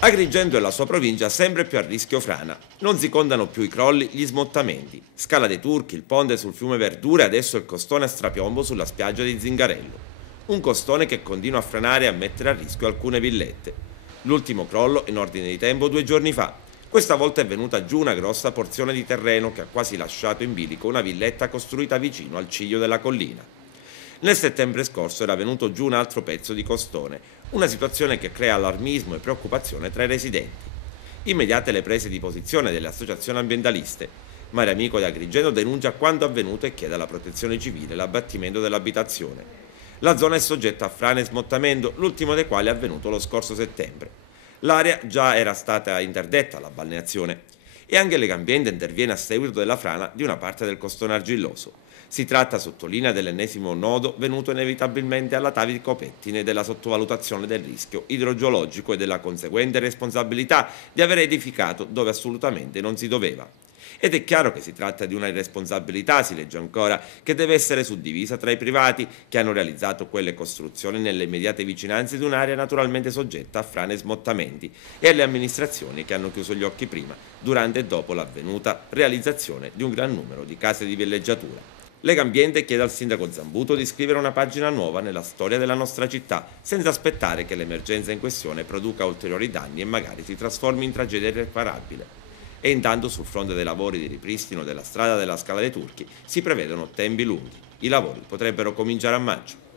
Agrigento e la sua provincia sempre più a rischio frana. Non si contano più i crolli, gli smottamenti. Scala dei Turchi, il ponte sul fiume Verdura e adesso il costone a strapiombo sulla spiaggia di Zingarello. Un costone che continua a franare e a mettere a rischio alcune villette. L'ultimo crollo in ordine di tempo 2 giorni fa. Questa volta è venuta giù una grossa porzione di terreno che ha quasi lasciato in bilico una villetta costruita vicino al ciglio della collina. Nel settembre scorso era venuto giù un altro pezzo di costone, una situazione che crea allarmismo e preoccupazione tra i residenti. Immediate le prese di posizione delle associazioni ambientaliste. Mare Amico di Agrigento denuncia quanto avvenuto e chiede alla protezione civile l'abbattimento dell'abitazione. La zona è soggetta a frane e smottamento, l'ultimo dei quali è avvenuto lo scorso settembre. L'area già era stata interdetta alla balneazione e anche Legambiente interviene a seguito della frana di una parte del costone argilloso. Si tratta, sottolinea, dell'ennesimo nodo venuto inevitabilmente all'atavico pettine della sottovalutazione del rischio idrogeologico e della conseguente responsabilità di aver edificato dove assolutamente non si doveva. Ed è chiaro che si tratta di una irresponsabilità, si legge ancora, che deve essere suddivisa tra i privati che hanno realizzato quelle costruzioni nelle immediate vicinanze di un'area naturalmente soggetta a frane e smottamenti e alle amministrazioni che hanno chiuso gli occhi prima, durante e dopo l'avvenuta realizzazione di un gran numero di case di villeggiatura. Legambiente chiede al sindaco Zambuto di scrivere una pagina nuova nella storia della nostra città, senza aspettare che l'emergenza in questione produca ulteriori danni e magari si trasformi in tragedia irreparabile. E intanto sul fronte dei lavori di ripristino della strada della Scala dei Turchi si prevedono tempi lunghi. I lavori potrebbero cominciare a maggio.